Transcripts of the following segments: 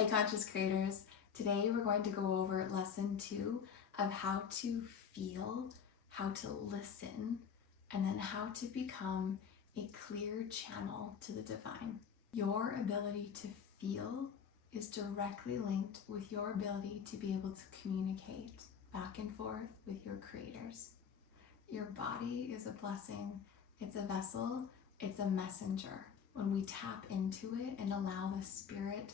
Hey conscious creators, today we're going to go over lesson 2 of how to feel, how to listen, and then how to become a clear channel to the divine. Your ability to feel is directly linked with your ability to be able to communicate back and forth with your creators. Your body is a blessing, it's a vessel, it's a messenger. When we tap into it and allow the spirit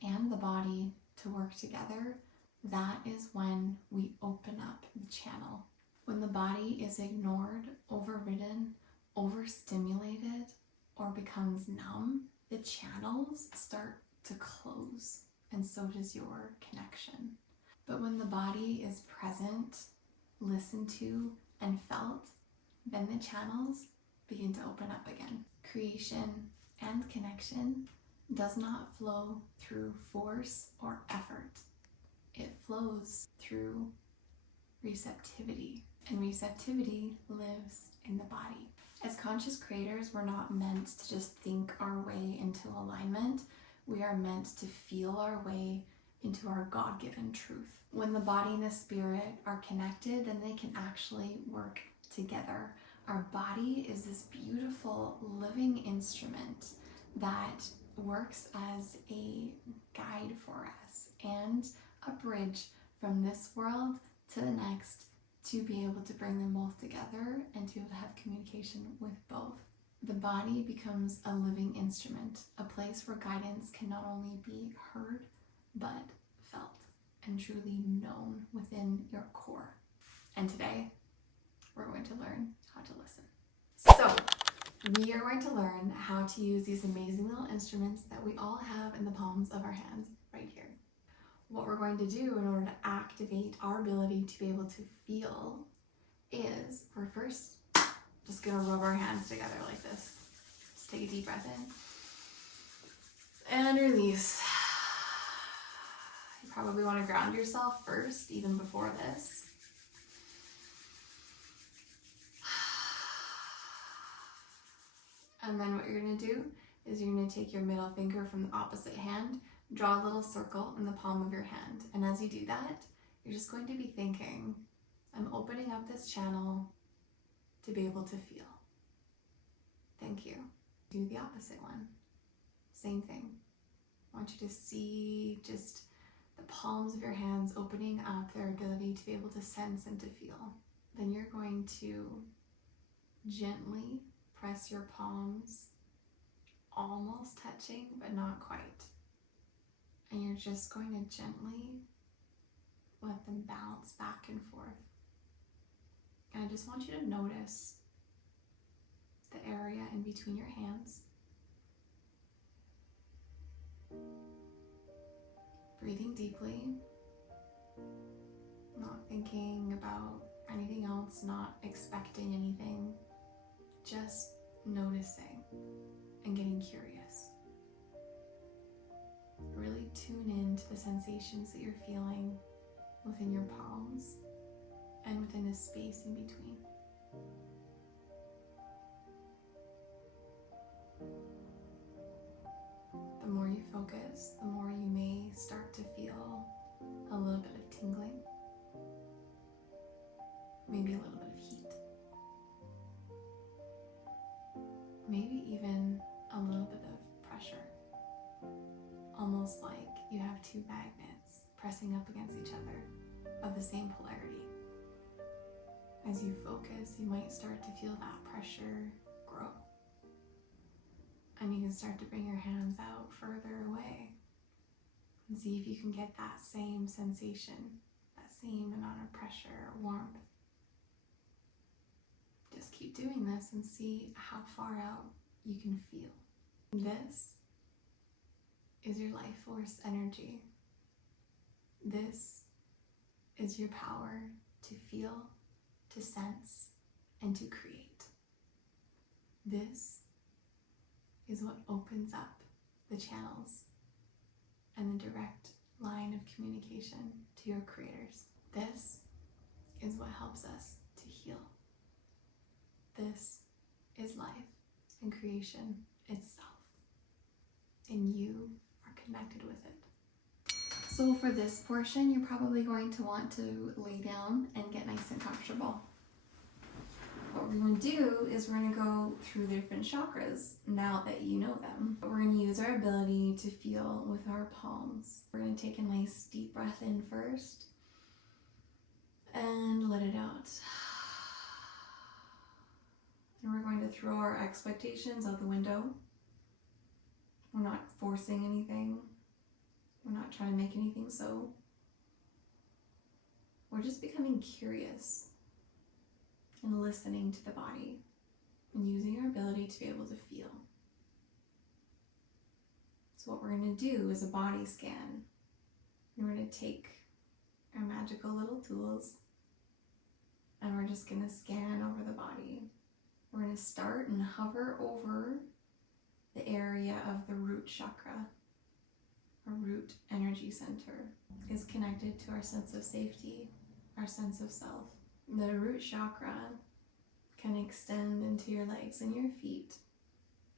and the body to work together, that is when we open up the channel. When the body is ignored, overridden, overstimulated, or becomes numb, the channels start to close, and so does your connection. But when the body is present, listened to, and felt, then the channels begin to open up again. Creation and connection does not flow through force or effort. It flows through receptivity, and receptivity lives in the body. As conscious creators, we're not meant to just think our way into alignment. We are meant to feel our way into our God-given truth. When the body and the spirit are connected, then they can actually work together. Our body is this beautiful living instrument that works as a guide for us and a bridge from this world to the next, to be able to bring them both together and to have communication with both. The body becomes a living instrument, a place where guidance can not only be heard, but felt and truly known within your core. And today, we're going to learn how to listen. So, we are going to learn how to use these amazing little instruments that we all have in the palms of our hands right here. What we're going to do in order to activate our ability to be able to feel is we're first just going to rub our hands together like this. Just take a deep breath in and release. You probably want to ground yourself first, even before this. And then what you're going to do is you're going to take your middle finger from the opposite hand, draw a little circle in the palm of your hand. And as you do that, you're just going to be thinking, I'm opening up this channel to be able to feel. Thank you. Do the opposite one. Same thing. I want you to see just the palms of your hands opening up their ability to be able to sense and to feel. Then you're going to gently press your palms, almost touching, but not quite. And you're just going to gently let them bounce back and forth. And I just want you to notice the area in between your hands. Breathing deeply, not thinking about anything else, not expecting anything, just noticing and getting curious. Really tune in to the sensations that you're feeling within your palms and within this space in between. The more you focus, the more you may start to feel a little bit of tingling, maybe a little bit of heat, maybe even a little bit of pressure, almost like you have two magnets pressing up against each other of the same polarity. As you focus, you might start to feel that pressure grow. And you can start to bring your hands out further away and see if you can get that same sensation, that same amount of pressure or warmth. Just keep doing this and see how far out you can feel. This is your life force energy. This is your power to feel, to sense, and to create. This is what opens up the channels and the direct line of communication to your creators. This is what helps us to heal. This is life and creation itself, and you are connected with it. So for this portion, you're probably going to want to lay down and get nice and comfortable. What we're going to do is we're going to go through the different chakras now that you know them. But we're going to use our ability to feel with our palms. We're going to take a nice deep breath in first and let it out. And we're going to throw our expectations out the window. We're not forcing anything. We're not trying to make anything so. We're just becoming curious and listening to the body and using our ability to be able to feel. So what we're going to do is a body scan. And we're going to take our magical little tools and we're just going to scan over the body. We're going to start and hover over the area of the root chakra. Our root energy center is connected to our sense of safety, our sense of self. The root chakra can extend into your legs and your feet.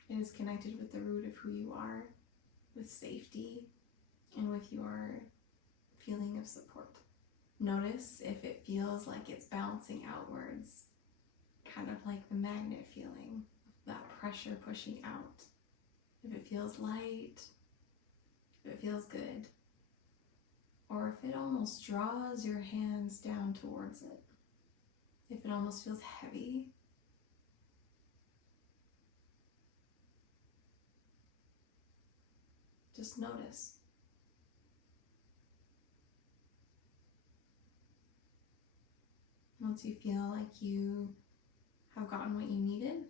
It is connected with the root of who you are, with safety, and with your feeling of support. Notice if it feels like it's bouncing outwards, kind of like the magnet feeling, that pressure pushing out. If it feels light, if it feels good, or if it almost draws your hands down towards it. If it almost feels heavy. Just notice. Once you feel like you have gotten what you needed,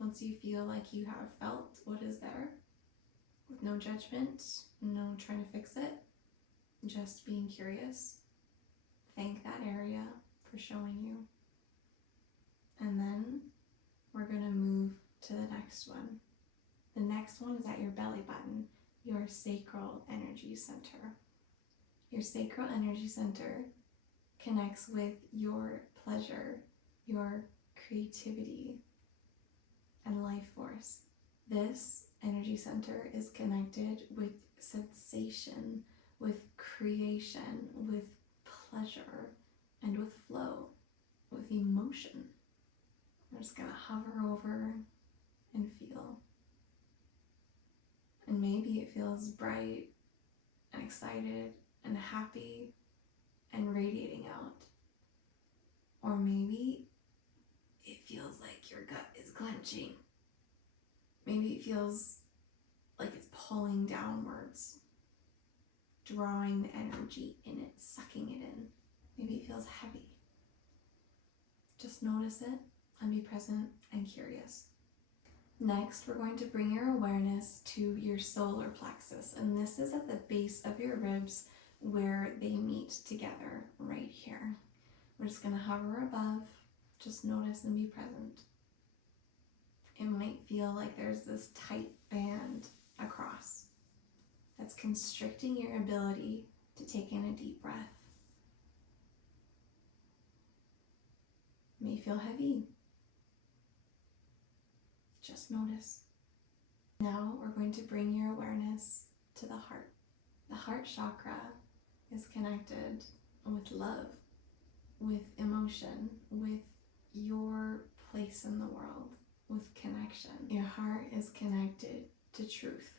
once you feel like you have felt what is there, with no judgment, no trying to fix it, just being curious, thank that area for showing you. And then we're going to move to the next one. The next one is at your belly button, your sacral energy center. Your sacral energy center connects with your pleasure, your creativity, and life force. This energy center is connected with sensation, with creation, with pleasure, and with flow, with emotion. We're just going to hover over and feel. And maybe it feels bright and excited and happy and radiating out. Or maybe it feels like your gut is clenching. Maybe it feels like it's pulling downwards, drawing the energy in it, sucking it in. Maybe it feels heavy. Just notice it and be present and curious. Next, we're going to bring your awareness to your solar plexus, and this is at the base of your ribs where they meet together right here. We're just going to hover above, just notice and be present. It might feel like there's this tight band across that's constricting your ability to take in a deep breath. It may feel heavy. Just notice. Now we're going to bring your awareness to the heart. The heart chakra is connected with love, with emotion, with your place in the world, with connection. Your heart is connected to truth.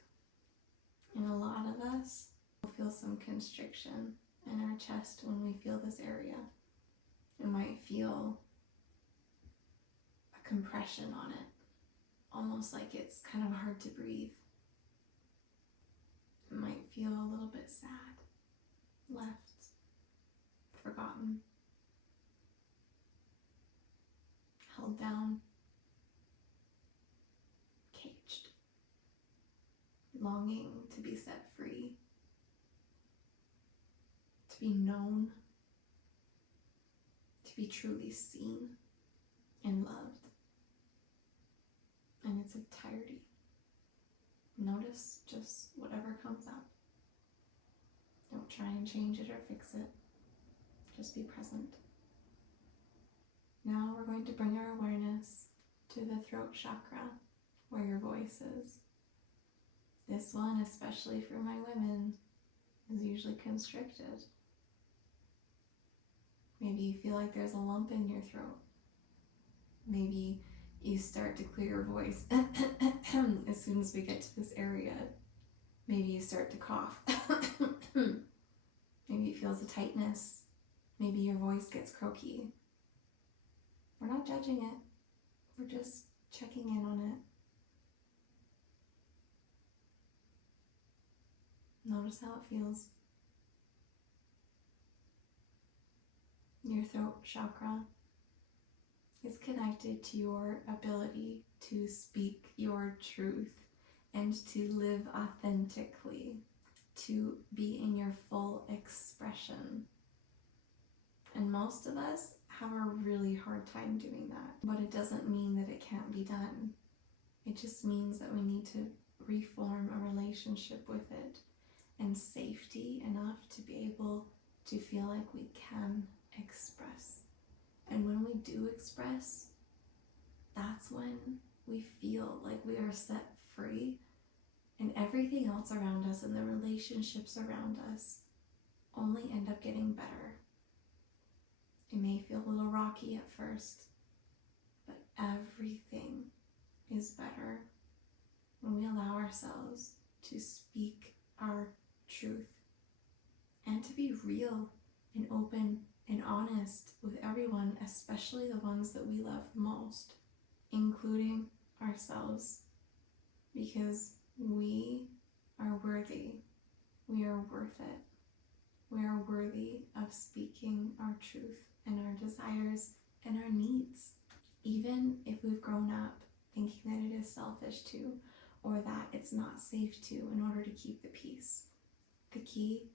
And a lot of us will feel some constriction in our chest when we feel this area. It might feel a compression on it, almost like it's kind of hard to breathe. It might feel a little bit sad, left, forgotten, held down, caged, longing to be set free, to be known, to be truly seen and loved in its entirety. Notice just whatever comes up. Don't try and change it or fix it. Just be present. Now we're going to bring our awareness to the throat chakra, where your voice is. This one, especially for my women, is usually constricted. Maybe you feel like there's a lump in your throat. Maybe you start to clear your voice as soon as we get to this area. Maybe you start to cough. Maybe it feels a tightness. Maybe your voice gets croaky. We're not judging it. We're just checking in on it. Notice how it feels. Your throat chakra is connected to your ability to speak your truth and to live authentically, to be in your full expression. And most of us have a really hard time doing that. But it doesn't mean that it can't be done. It just means that we need to reform a relationship with it and safety enough to be able to feel like we can express. And when we do express, that's when we feel like we are set free, and everything else around us and the relationships around us only end up getting better. It may feel a little rocky at first, but everything is better when we allow ourselves to speak our truth and to be real and open and honest with everyone, especially the ones that we love most, including ourselves, because we are worthy. We are worth it. We are worthy of speaking our truth and our desires and our needs, even if we've grown up thinking that it is selfish to, or that it's not safe to, in order to keep the peace. The key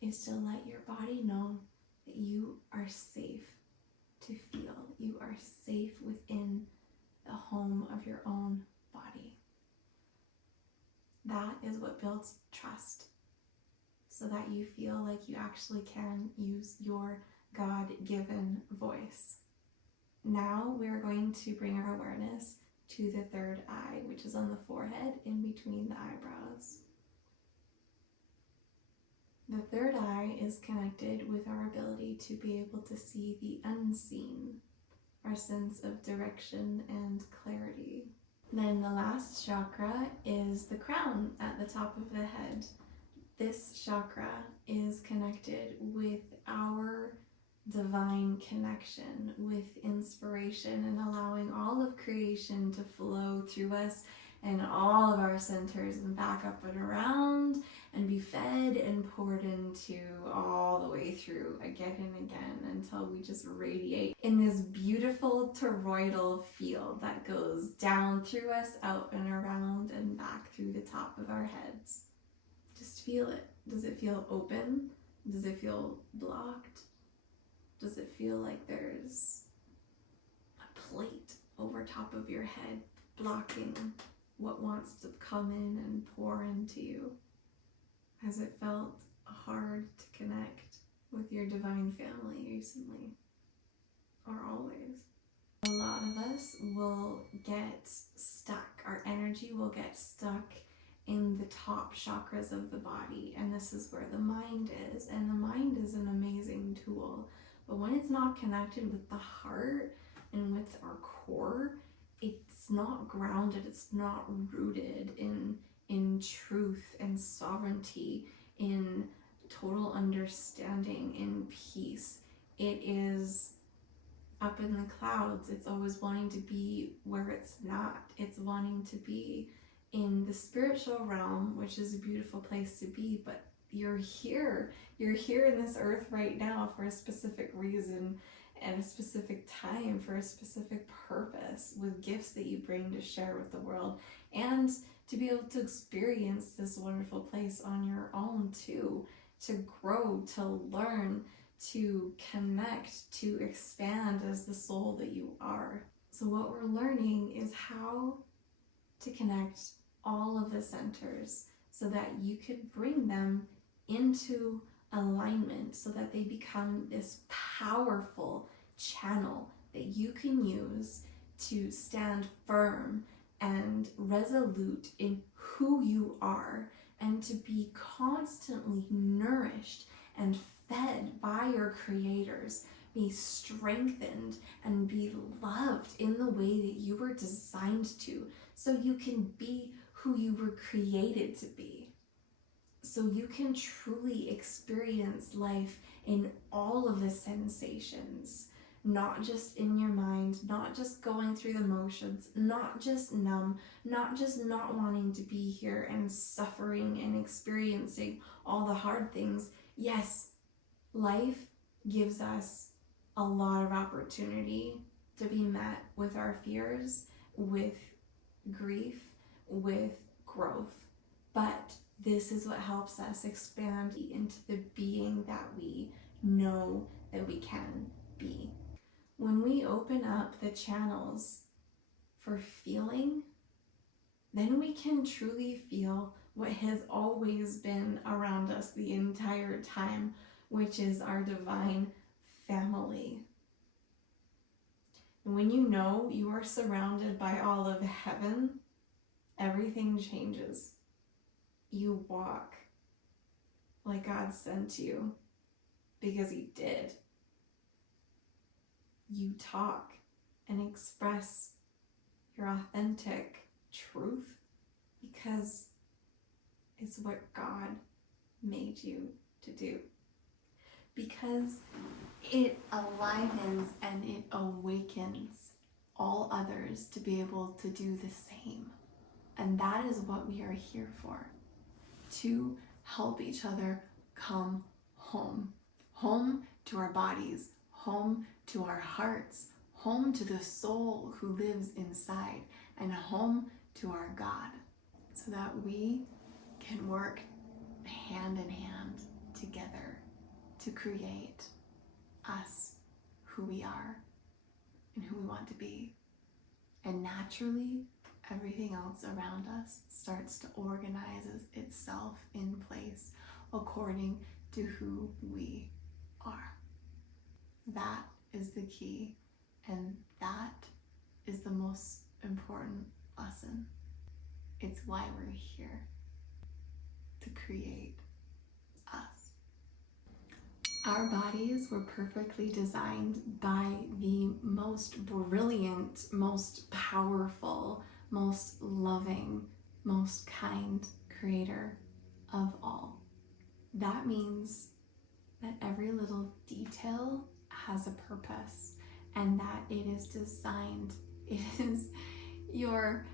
is to let your body know that you are safe to feel. You are safe within the home of your own body. That is what builds trust, so that you feel like you actually can use your God-given voice. Now we're going to bring our awareness to the third eye, which is on the forehead in between the eyebrows. The third eye is connected with our ability to be able to see the unseen, our sense of direction and clarity. Then the last chakra is the crown at the top of the head. This chakra is connected with our divine connection, with inspiration, and allowing all of creation to flow through us and all of our centers and back up and around and be fed and poured into all the way through again and again until we just radiate in this beautiful toroidal field that goes down through us, out and around and back through the top of our heads. Just feel it. Does it feel open? Does it feel blocked? Does it feel like there's a plate over top of your head blocking what wants to come in and pour into you? Has it felt hard to connect with your divine family recently? Or always? A lot of us will get stuck. Our energy will get stuck in the top chakras of the body, and this is where the mind is. And the mind is an amazing tool, but when it's not connected with the heart and with our core, it's not grounded, it's not rooted in truth and sovereignty, in total understanding, in peace. It is up in the clouds. It's always wanting to be where it's not. It's wanting to be in the spiritual realm, which is a beautiful place to be, but you're here in this earth right now for a specific reason and a specific time, for a specific purpose, with gifts that you bring to share with the world, and to be able to experience this wonderful place on your own too, to grow, to learn, to connect, to expand as the soul that you are. So what we're learning is how to connect all of the centers so that you could bring them into alignment, so that they become this powerful channel that you can use to stand firm and resolute in who you are and to be constantly nourished and fed by your creators, be strengthened and be loved in the way that you were designed to, so you can be who you were created to be. So you can truly experience life in all of the sensations, not just in your mind, not just going through the motions, not just numb, not just not wanting to be here and suffering and experiencing all the hard things. Yes, life gives us a lot of opportunity to be met with our fears, with grief, with growth. But this is what helps us expand into the being that we know that we can be. When we open up the channels for feeling, then we can truly feel what has always been around us the entire time, which is our divine family. And when you know you are surrounded by all of heaven, everything changes. You walk like God sent you, because He did. You talk and express your authentic truth because it's what God made you to do. Because it aligns and it awakens all others to be able to do the same. And that is what we are here for, to help each other come home. Home to our bodies, home to our hearts, home to the soul who lives inside, and home to our God, so that we can work hand in hand together to create us, who we are and who we want to be. And naturally, everything else around us starts to organize itself in place according to who we are. That is the key, and that is the most important lesson. It's why we're here, to create us. Our bodies were perfectly designed by the most brilliant, most powerful, most loving, most kind creator of all. That means that every little detail has a purpose, and that it is designed, it is your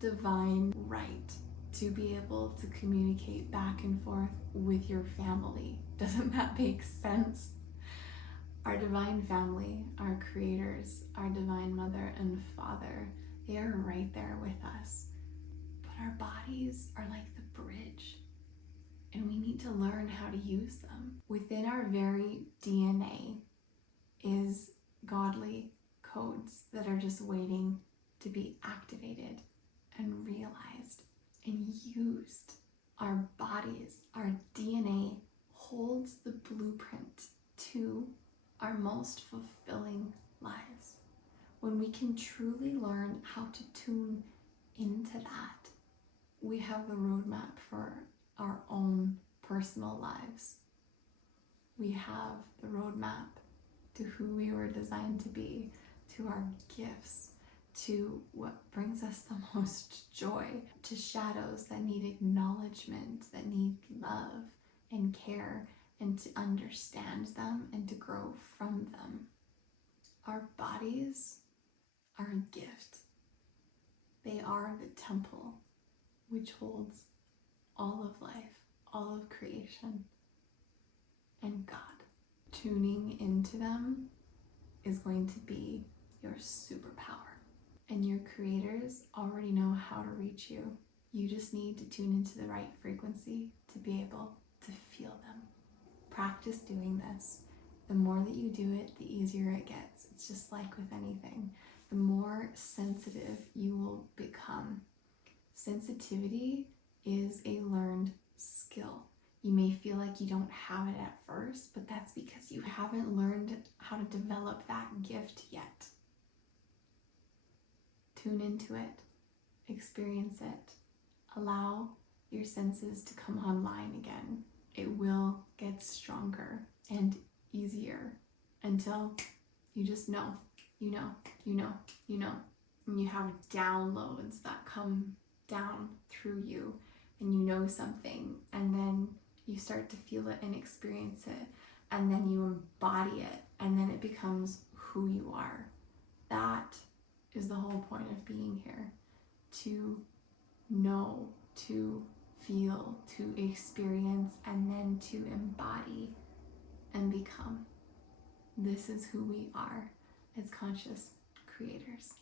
divine right to be able to communicate back and forth with your family. Doesn't that make sense? Our divine family, our creators, our divine mother and father, they are right there with us. But our bodies are like the bridge, and we need to learn how to use them. Within our very DNA is godly codes that are just waiting to be activated and realized and used. Our bodies, our DNA holds the blueprint to our most fulfilling lives. When we can truly learn how to tune into that, we have the roadmap for our own personal lives. We have the roadmap to who we were designed to be, to our gifts, to what brings us the most joy, to shadows that need acknowledgement, that need love and care, and to understand them and to grow from them. Our bodies are a gift. They are the temple which holds all of life, all of creation, and God. Tuning into them is going to be your superpower. And your creators already know how to reach you. You just need to tune into the right frequency to be able to feel them. Practice doing this. The more that you do it, the easier it gets. It's just like with anything. The more sensitive you will become. Sensitivity is a learned skill. You may feel like you don't have it at first, but that's because you haven't learned how to develop that gift yet. Tune into it, experience it, allow your senses to come online again. It will get stronger and easier until you just know, you know, you know, you know. And you have downloads that come down through you, and you know something, and then you start to feel it and experience it, and then you embody it, and then it becomes who you are. That is the whole point of being here, to know, to feel, to experience, and then to embody and become. This is who we are as conscious creators.